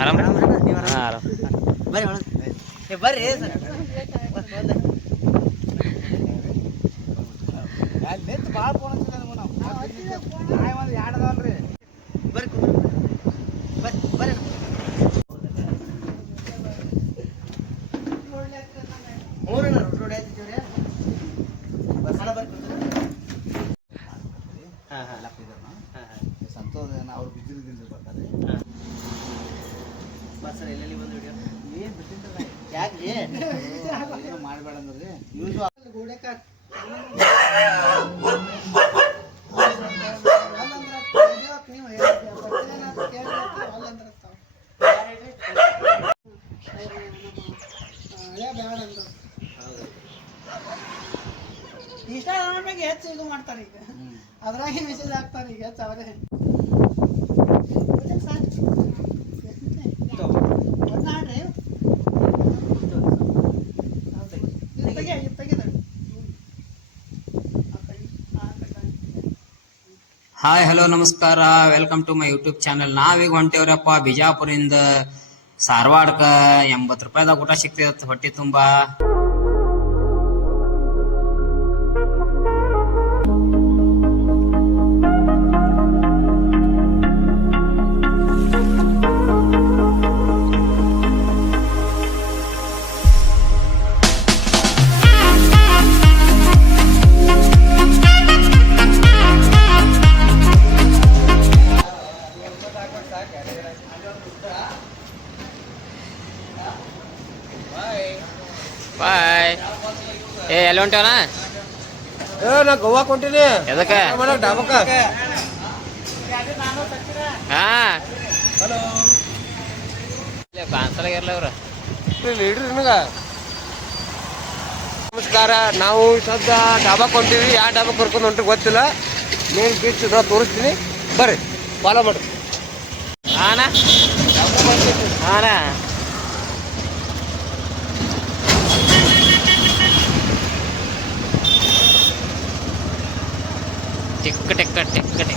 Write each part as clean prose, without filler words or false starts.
ಆರಾಮ್ ಆರಾಮ್ ಬರ್ರಿ ಭಾಳ ಫೋನ್ ಎರಡದಲ್ರಿ ಬರ್ರಿ ಬರ್ರಿ ರೋಡ್ ಆಯ್ತಿವ್ರಿ ಹಣ ಬರ್ರಿ ಸಂತೋಷ ಅವ್ರು ಬಿದ್ದಿರೋದಿಲ್ಲ ಬರ್ತಾರೆ ಬಸ್ ಸರ್ ಎಲ್ಲೆಲ್ಲಿ ಬಂದು ವಿಡಿಯೋ ಏನು ಬಿಟ್ಟಿಲ್ಲ ಯಾಕ್ರಿ ಏನೋ ಮಾಡಬೇಡ ಅಂದ್ರಿ ಯೂಸ್ ಗೋಡೆಕ ನೀವು ಇನ್ಸ್ಟಾಗ್ರಾಮ್ ಬಗ್ಗೆ ಹೆಚ್ಚು ಇದು ಮಾಡ್ತಾರೆ ಈಗ ಅದ್ರಾಗೆ ಮೆಸೇಜ್ ಹಾಕ್ತಾರೆ ಈಗ ಹೆಚ್ಚು ಅವರೇ ಹಾಯ್ ಹಲೋ ನಮಸ್ಕಾರ welcome to my YouTube channel. ನಾವೀಗ ಹೊಂಟೇವ್ರಪ್ಪ ಬಿಜಾಪುರಿಂದ ಸಾರವಾಡಕ. 80 ರೂಪಾಯಿದಾಗ ಊಟ ಸಿಗ್ತೈತೆ ಹೊಟ್ಟೆ ತುಂಬಾ. ಬಾಯ್. ಎಲ್ಲಿ ಹೊಂಟೇವನ? ನಾ ಗೋವಾಕ್ ಹೊಂಟೀನಿ. ಎದಕ್ಕೆ? ಡಾಬಕ್ಕ. ಹಾ ಹಲೋ ಕಾನ್ಸಲಾಗಿರ್ಲ ಅವ್ರ ಲೀಡ್ರಿ ನಿನಗ ನಮಸ್ಕಾರ. ನಾವು ಸದ್ಯ ಡಾಬಾಕ್ ಹೊಂಟೀವಿ. ಯಾವ ಡಾಬಾಕ್ ಕರ್ಕೊಂಡು ಹೊಂಟ್ರಿ ಗೊತ್ತಿಲ್ಲ. ಮೇನ್ ಬೀಚ್ ತೋರಿಸ್ತೀನಿ, ಬರ್ರಿ ಫಾಲೋ ಮಾಡ್ರಿ. ಹಾನ ಹಾನ ಟಿಕ್ ಟಿಕ್ ಟಿಕ್ ಟಿಕ್.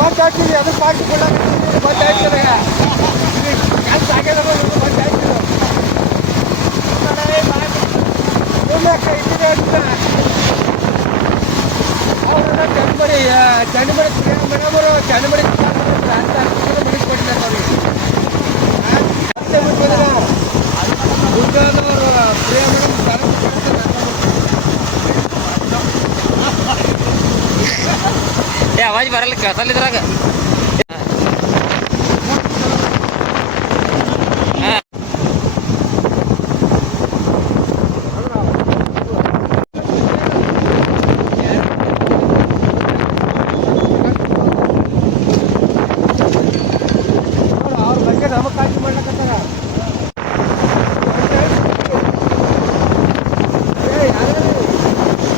ಬಂದ್ ಹಾಕ್ತೀವಿ ಅದು ಪಾರ್ಟಿ ಕೊಡಕ್ಕೆ ಬಂದ್ ಹಾಕ್ತಾರೆ. ಕೆಲಸ ಆಗ್ಯದ ಬಂದ್ ಹಾಕ್ತೀವಿ. ಅವ್ರನ್ನ ಚಂಡಮಡಿ ಮೇಡಮರು ಚಂಡಮಡಿ ಮಡಿಸ್ಕೊಟ್ಟಿದ್ದಾರೆ ದುರ್ಗಾದವರು ಪ್ರಿಯ ಮೇಡಮ್ ಆವಾಜ್ ಬರಲ್ಲ ಕೇಳ್ಸಲ್ಲ ಇದ್ರಾಗ. ಅವ್ರ ಬಗ್ಗೆ ನಮಗ್ ಕಾಳಜಿ ಮಾಡ್ಲಕತ್ತಾರ.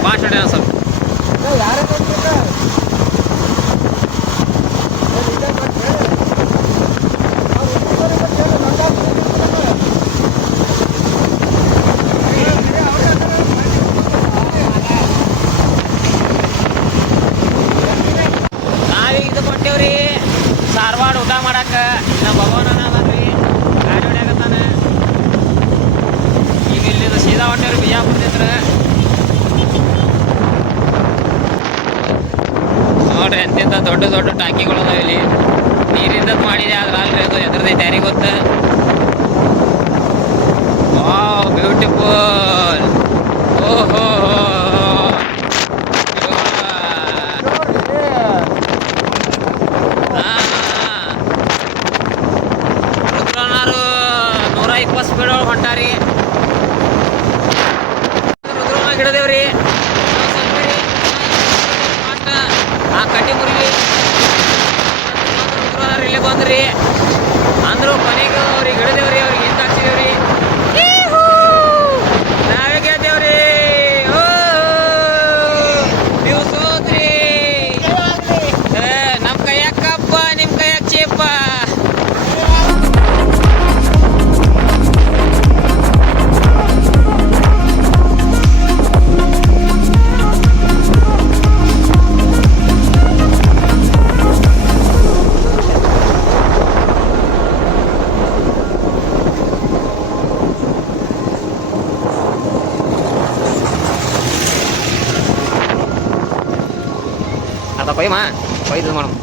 ಮಾತಾಡ ಸ್ವಲ್ಪ ಯಾರೇ ನಾವೀಗ ಇದು ಕೊಟ್ಟೇವ್ರಿ ಸಾರವಾಡ ಊಟ ಮಾಡಾಕ. ನಮ್ಮ ಭಗವಾನ ಅದನ್ರಿ ಗಾಡಿ ಹೊಡ್ಯಾಕತ್ತಾನ. ಈಗ ಇಲ್ಲಿಂದ ಸೀದಾ ಹೊಂಟೇವ್ರಿ ಬಿಜಾಪುರದಿಂದ. ನೋಡ್ರಿ ಎಂತೆಂಥ ದೊಡ್ಡ ದೊಡ್ಡ ಟಾಕಿಗಳು ಅದಾವ ಇಲ್ಲಿ. ನೀರಿಂದ ಮಾಡಿದೆ ಆದ್ರೆ ಅಲ್ರಿ ಅದು ಎದ್ರದೈತೆ ಯಾರಿಗೆ ಗೊತ್ತ. Wow beautiful. ಓಹೋ ರುದ್ರನಾರು 120 ಸ್ಪೀಡ್ ಒಳಗೆ ಹೊಂಟಾರಿ. ರುದ್ರನ ಗಿಡದೇವ್ರಿ ಆ ಕಟ್ಟಿ ಮುರಿವಿ ರುದ್ರನಾರು ಇಲ್ಲಿ ಬಂದ್ರಿ ಅಂದ್ರು. ಕೊನೆಗೆ ಅವ್ರಿಗೆ ಹಿಡಿದೇವ್ರಿ, ಅವ್ರಿಗೆ ಹಿಂದೆ ಹಚ್ಚಿದೇವ್ರಿ. ನಾವೇ ಗೆದ್ದೇವ್ರಿ. ನೀವು ಸೋತ್ರಿ. ನಮ್ಮ ಕೈಯಾಗ ಕಪ್ಪ, ನಿಮ್ಮ ಕೈಯಾಗ ಚೇಪ. ಅದ ಕೊಯ್ಮ ಕೊಯ್ದು ಮೇಡಮ್.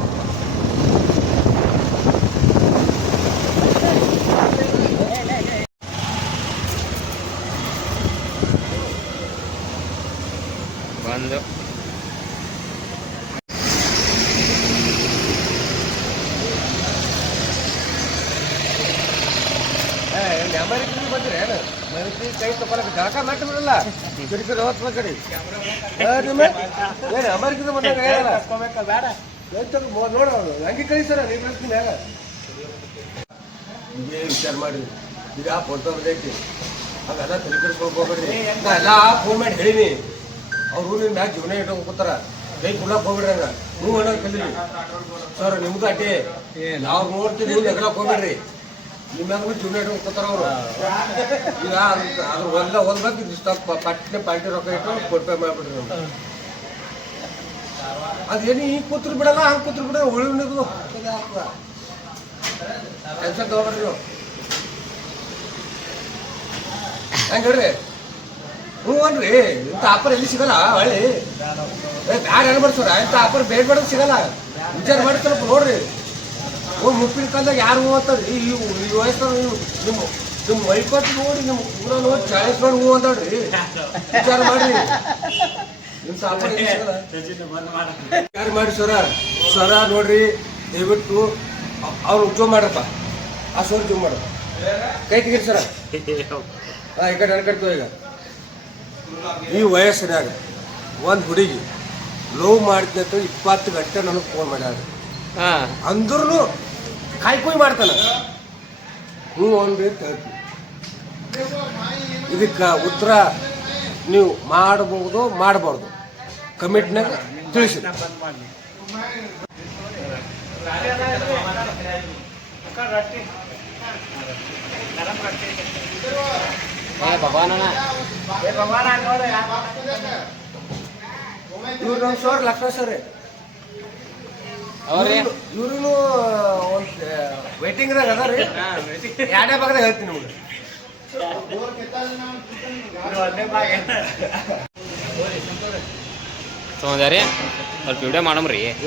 ಬಂದು ಅಮೆರಿಕದಲ್ಲಿ ಬಂದ್ರೆ ಏನು ಕೈ ತಗೊಳಕ್ಕೆ ಜಾಕ ಮಾಡ್ಬಿಡಲ್ಲ ಕಿರಿಕಿರಿ ಹೋಗ್ತದ ಕಡೆ ಏನು ಅಮೆರಿಕದ ಬಂದಾಗ ಬೇಡ ನೋಡ ಹಂಗೆ ಕಳಿಸ್ತಾರ ನೀವು ಕಳಿಸ್ತೀನಿ ಆಗ ಹೀಗೆ ವಿಚಾರ ಮಾಡಿ ಈಗ ಫೋಟೋ ಬಂದೈತಿ ಹಾಗೆಲ್ಲ ತಲೆಕೆಡ್ಸ್ಕೊಳಕ್ ಹೋಗ್ಬೇಡ್ರಿ ನಾ ಎಲ್ಲ ಫೋನ್ ಮಾಡಿ ಹೇಳೀನಿ ಅವ್ರು ನಿಮ್ಮ ಮ್ಯಾಗ ಜೀವನ ಇಟ್ಕೊಂಡು ಕೂತಾರ ಕೈ ಕುಡ್ಲಾಕ್ ಹೋಗ್ಬಿಡ್ರಿ ಹಂಗ ನೀವು ಅನ್ನೋದು ಕಲೀರಿ ಸರ್ ನಿಮ್ದು ಅಡ್ಡಿ ನಾವು ನೋಡ್ತೀವಿ ನೀವು ಎಗ್ಲಾಕ್ ಹೋಗ್ಬೇಡ್ರಿ ನಿಮ್ಮ ಮ್ಯಾಗ ಜೀವನ ಇಟ್ಕೊಂಡು ಕೂತಾರ ಅವರು ಈಗ ಅದ್ರ ಒಂದ ಓದ್ಬೇಕು ಇಷ್ಟ ಪಟ್ಟನೆ ಪಾರ್ಟಿ ರೊಕ್ಕ ಇಟ್ಟು ಕೊಡ್ಪೇ ಮಾಡ್ಬಿಡ್ರಿ ನಾವು ಅದೇನು ಈಗ ಕೂತ್ರು ಬಿಡಲ್ಲ ಹಂಗೆ ಕೂತ್ರು ಬಿಡ ಉಳಿದು ಟೆನ್ಷನ್ ತಗೋಬೇಡ್ರಿ ನೀವು ಹೆಂಗೆ ಹೇಳ್ರಿ ಹ್ಞೂ ಅನ್ರಿ ಇಂಥ ಆಫರ್ ಎಲ್ಲಿ ಸಿಗಲ್ಲ ಹೊಳ್ಳಿ ಬ್ಯಾಡ ಅನ್ಬಡ್ಸೋರ ಇಂಥ ಆಫರ್ ಬೇಡ ಬೇಡ ಸಿಗಲ್ಲ ವಿಚಾರ ಮಾಡಿ ಸ್ವಲ್ಪ ನೋಡ್ರಿ ಹ್ಞೂ ಮುಪ್ಪಿನ ಕಾಲದಾಗ ಯಾರು ಹೂ ಅಂತಾರ್ರಿ ಈ ವಯಸ್ಸಾಗ ನಿಮ್ಮ ಮೈಕೊಟ್ಟು ನೋಡಿ ನಿಮ್ಮ ಊರ ನೋಡಿ 40 ನೋಡಿ ಹೂ ಅಂತಾಡ್ರಿ ವಿಚಾರ ಮಾಡ್ರಿ ಇಂಥ ಆಫರ್ ಎಲ್ಲಿ ಸಿಗಲ್ಲ ವಿಚಾರ ಮಾಡಿ ಸ್ವರ ನೋಡ್ರಿ ದಯವಿಟ್ಟು ಅವ್ರು ಜೂಮ್ ಮಾಡ್ರಪ್ಪ ಆ ಸೋರ್ ಜೂಮ್ ಮಾಡು ಕೈ ತೆಗೀರಿ ಸರ ಹಾಂ ಈ ಕಡೆ ಅನ್ಕಡ್ತೀವಿ ಈಗ ಈ ವಯಸ್ಸಿನಾಗ ಒಂದು ಹುಡುಗಿ ಲವ್ ಮಾಡ್ತೀನಿ ಅಂತ 20 ಗಂಟೆ ನನಗೆ ಫೋನ್ ಮಾಡ್ಯಾರ ಅಂದ್ರೂ ಕಾಯ್ಕೊಯ್ ಮಾಡ್ತಾನೆ ಹ್ಞೂ ಅಂದ್ರಿ ಅಂತ ಹೇಳ್ತೀನಿ ಇದಕ್ಕೆ ಉತ್ತರ ನೀವು ಮಾಡಬಹುದು ಮಾಡಬಾರ್ದು ಕಮಿಟ್ನಾಗ ತಿಳಿಸಿ ಇವ್ರು ನಮ್ಮ ಸರ್ ಲಕ್ಷ್ಮಣ ಸರ್ ಇವ್ರು ಒಂದು ವೇಟಿಂಗ್ದಾಗ ಅದ ರೀ ಎರಡೇ ಭಾಗದಾಗ ಹೇಳ್ತೀನಿ ನಿಮ್ಗೆ ತೊಗೊಂಡ್ಯಾರಿ ಸ್ವಲ್ಪ ವಿಡಿಯೋ ಮಾಡಮ್ರಿ ಏನು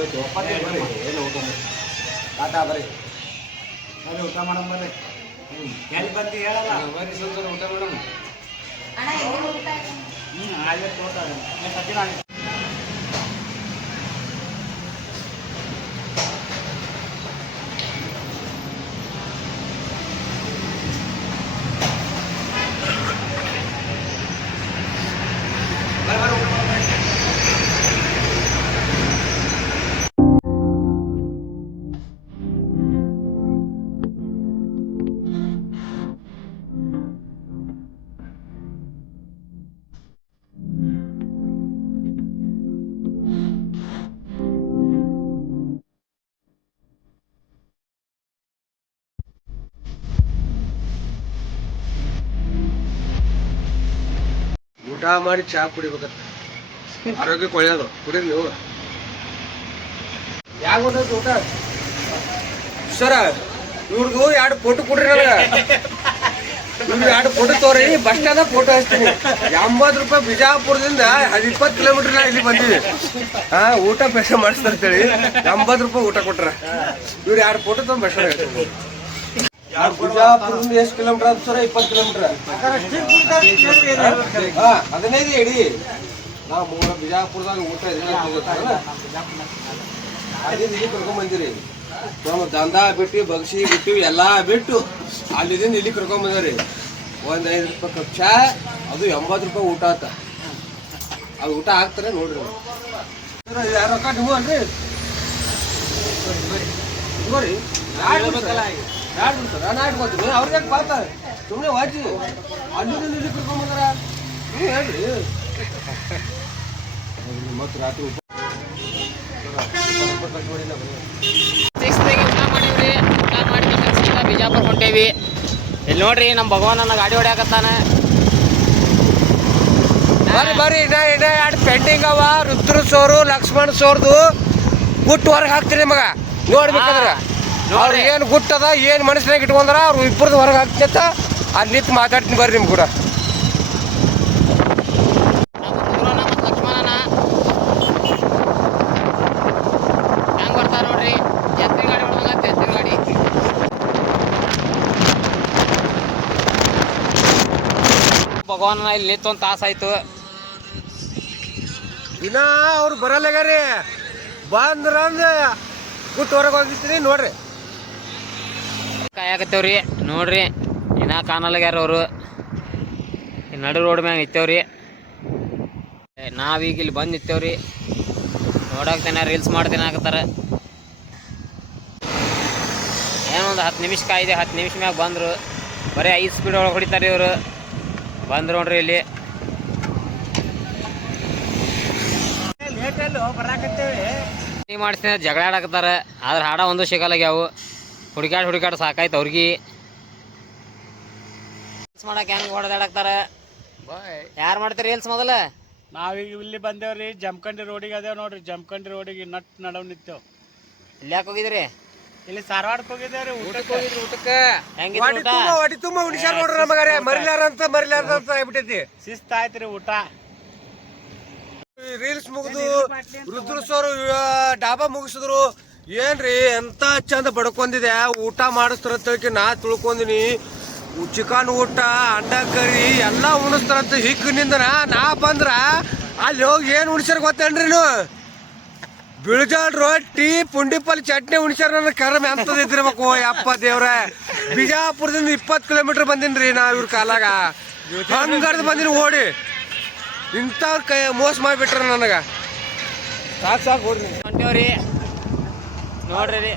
ಟಾಟಾ ಬರ್ರಿ ಊಟ ಮಾಡಮ್ ಬರ್ರಿ ಎಲ್ಲಿ ಬಂದು ಹೇಳಲ್ಲ ಬರ್ರಿ ಸ್ವಲ್ಪ ಊಟ ಮಾಡಮ್ ಊಟ ಮಾಡಿ ಚಹಾ ಕುಡಿಬೇಕಂತ ಆರೋಗ್ಯಕ್ಕೆ ಒಳ್ಳೆಯದು ಕುಡೀರಿ ನೀವು ಯಾಕೆ ಗೊತ್ತಾಯ್ತು ಊಟ ಸರ ಇವ್ರದ್ದು 2 ಫೋಟೋ ಕೊಡ್ರಿ ನನಗೆ ಇವ್ರು 2 ಫೋಟೋ ತೋರಿ ಬಸ್ ಸ್ಟ್ಯಾಂಡ್ ಫೋಟೋ ಹಚ್ತೀನಿ 80 ರೂಪಾಯಿ ಬಿಜಾಪುರದಿಂದ 20 ಕಿಲೋಮೀಟರ್ ನಾ ಇಲ್ಲಿ ಬಂದೀವಿ ಊಟ ಪೈಸೆ ಮಾಡಿಸ್ತಾರೆ ಅಂತೇಳಿ 80 ರೂಪಾಯಿ ಊಟ ಕೊಟ್ರ ಇವ್ರು 2 ಫೋಟೋ ತಗೊಂಡು ಬಸ್ ಸ್ಟ್ಯಾಂಡ್ ಹೇಳ್ತೀನಿ ಬಿಜಾಪುರದಿಂದ ಎಷ್ಟು ಕಿಲೋಮೀಟರ್ ಆಯ್ತು ಸರ 20 ಕಿಲೋಮೀಟರ್ 15 ಇಡಿ ನಾವು ಬಿಜಾಪುರದಾಗ ಊಟ ಇಲ್ಲಿ ಕರ್ಕೊಂಡ್ ಬಂದಿರಿ ನಾವು ದಂಧ ಬಿಟ್ಟು ಬಗ್ಸಿ ಬಿಟ್ಟು ಎಲ್ಲ ಬಿಟ್ಟು ಅಲ್ಲಿದಿಂದ ಇಲ್ಲಿ ಕರ್ಕೊಂಡ್ ಬಂದಿರಿ ಒಂದು 5 ರೂಪಾಯಿ ಕಪ್ ಚಾ ಅದು 80 ರೂಪಾಯಿ ಊಟ ಆತ ಅದು ಊಟ ಹಾಕ್ತಾರೆ ನೋಡ್ರಿ ಯಾರು ರೊಕ್ಕ ನೀವು ಅಲ್ರಿ ಬರ್ರಿ ಯಾರು ಸರ್ ನಾನು ಇಟ್ಕೊತೀನಿ ಅವ್ರಿಗೆ ಯಾಕೆ ಪಾತ ಸುಮ್ಮನೆ ವಾಚಿ ಅಲ್ಲಿಂದ ಇಲ್ಲಿ ಕರ್ಕೊಂಬಂದಾರ ನೀವು ಹೇಳ್ರಿ ಮತ್ತು ರಾತ್ರಿ ಊಟ ಮಾಡೀವ್ರಿ ಊಟ ಮಾಡಿ ಸೀದಾ ಬಿಜಾಪುರ ಹೊಂಟೇವಿ ಇಲ್ಲಿ ನೋಡ್ರಿ ನಮ್ಮ ಭಗವಾನನ ಗಾಡಿ ಹೊಡ್ಯಾಕತ್ತಾನ ಬರ್ರಿ ಇನ್ನ 2 ಪೆಂಡಿಂಗ್ ಅವ ರುದ್ರ ಸೋರು ಲಕ್ಷ್ಮಣ್ ಸೋರ್ದು ಗುಟ್ಟು ಹೊರಗೆ ಹಾಕ್ತೀನಿ ಮಗ ನೋಡ್ಬೇಕಾದ್ರೆ ಅವ್ರು ಏನು ಗುಟ್ಟದ ಏನು ಮನಸ್ಸಿನಾಗ ಇಟ್ಕೊಂಡ್ರ ಅವ್ರು ಇಬ್ಬರದು ಹೊರಗೆ ಹಾಕ್ತೈತ ಅಲ್ಲಿ ನಿಂತು ಮಾತಾಡ್ತೀನಿ ಬರ್ರಿ ನಿಮ್ಗೆ ಕೂಡ ಹೋಗೋಣ ಇಲ್ಲಿ ನಿಂತು ಒಂದು ತಾಸು ಆಯ್ತು. ಇನ್ನ ಅವ್ರು ಬರಲ್ಲಾಗ್ಯಾರಿ. ಬಂದ್ರಂದ ಕೂತ್ ಹೊರಗೆ ಹೋಗಿರ್ತೀನಿ ನೋಡ್ರಿ. ಕಾಯಕತ್ತೇವ್ರಿ ನೋಡ್ರಿ, ಇನ್ನ ಕಾಣಲ್ಲಾಗ್ಯಾರ ಅವರು. ನಡು ರೋಡ್ ಮ್ಯಾಗ ನಿಂತೇವ್ರಿ. ನಾವೀಗ ಇಲ್ಲಿ ಬಂದು ನಿಂತೇವ್ರಿ. ನೋಡಾಕ್ತೇನೆ ರೀಲ್ಸ್ ಮಾಡ್ತೇನೆ ಹಾಕತ್ತಾರ. ಏನೊಂದು 10 ನಿಮಿಷ ಕಾಯ್ದೆ. 10 ನಿಮಿಷ ಮ್ಯಾಗ ಬಂದರು. ಬರೀ 5 ಸ್ಪೀಡ್ ಒಳಗೆ ಹೊಡಿತಾರೆ ಇವರು. ಬಂದ್ರು ನೋಡ್ರಿ ಇಲ್ಲಿ. ಮಾಡಿಸ್ತೀನಿ ಜಗಳ ಆಡಾಕತ್ತಾರ. ಆದ್ರೆ ಹಾಡ ಒಂದು ಸಿಗಲ್ಲಾಗ್ಯಾವು. ಹುಡುಕಾಡ್ ಸಾಕಾಯ್ತು ಅವ್ರಿಗೆ. ರೀಲ್ಸ್ ಮಾಡಕ್ಕೆ ಹೆಂಗೆ ಹೊಡೆದಾಡಕ್ತಾರ. ಯಾರು ಮಾಡ್ತೀರಿ ರೀಲ್ಸ್ ಮೊದಲ? ನಾವೀಗ ಇಲ್ಲಿ ಬಂದೇವ್ರಿ. ಜಮಖಂಡಿ ರೋಡಿಗೆ ಅದೇವ್ ನೋಡ್ರಿ. ಜಮಖಂಡಿ ರೋಡಿಗೆ ನಡವ್ ನಿಂತೇವ್. ಇಲ್ಲಿ ಯಾಕೆ ಹೋಗಿದ್ರಿ? ಇಲ್ಲಿ ಧಾರವಾಡಕ್ಕೆ ಹೋಗಿದ್ದೇವ್ರಿ. ಊಟಕ್ಕೆ ಹೋಗಿದ್ರಿ. ಊಟಕ್ಕೆ ಹೆಂಗಿತ್ತು ಊಟ? ಹೊಡಿ ತುಂಬ ಉಣಿಸ್ಯಾರ ನೋಡ್ರಿ ನಮಗಾರೆ. ಮರಿಲಾರಂತ ಆಗ್ಬಿಟ್ಟೈತಿ. ಶಿಸ್ತ ಆಯ್ತ್ರಿ ಊಟ. ರೀಲ್ಸ್ ಮುಗಿದು ರುದ್ರಸೋರು ಡಾಬಾ ಮುಗಿಸಿದ್ರು. ಏನ್ರಿ ಎಂತ ಚಂದ ಬಡ್ಕೊಂಡಿದೆ. ಊಟ ಮಾಡಿಸ್ತಾರಂತ ನಾ ತಿಳ್ಕೊಂಡಿನಿ. ಚಿಕನ್ ಊಟ, ಅಂಡ ಕರಿ ಎಲ್ಲ ಉಣಿಸ್ತಾರಂತ. ಹಿಗ್ಗಿನಿಂದ ನಾ ಬಂದ್ರ ಅಲ್ಲಿ ಹೋಗಿ ಏನ್ ಉಣಿಸ್ಯಾರ ಗೊತ್ತೇನ್ರಿ ನೀವು? ಬಿಳ್ಜಾಳ್ ರೊಟ್ಟಿ, ಪುಂಡಿಪಲ್ಲಿ ಚಟ್ನಿ ಉಣಿಸ್ಯಾರ. ನನ್ನ ಕರ್ಮ ಎಂತದಿದ್ದಿರ್ಬೇಕು ಯಪ್ಪ ದೇವ್ರ. ಬಿಜಾಪುರದಿಂದ 20 ಕಿಲೋಮೀಟರ್ ಬಂದಿನ್ರಿ ನಾವ್ ಇವ್ರ ಕಾಲಾಗ. ಹಂಗರ್ದು ಬಂದಿನಿ ಓಡಿ. ಇಂಥವ್ರ ಕೈ ಮೋಸ ಮಾಡಿಬಿಟ್ರ ನನಗ. ಸಾಕು ಹೊಡ್ರಿ ಹೊಂಟೇವ್ರಿ ನೋಡ್ರಿ.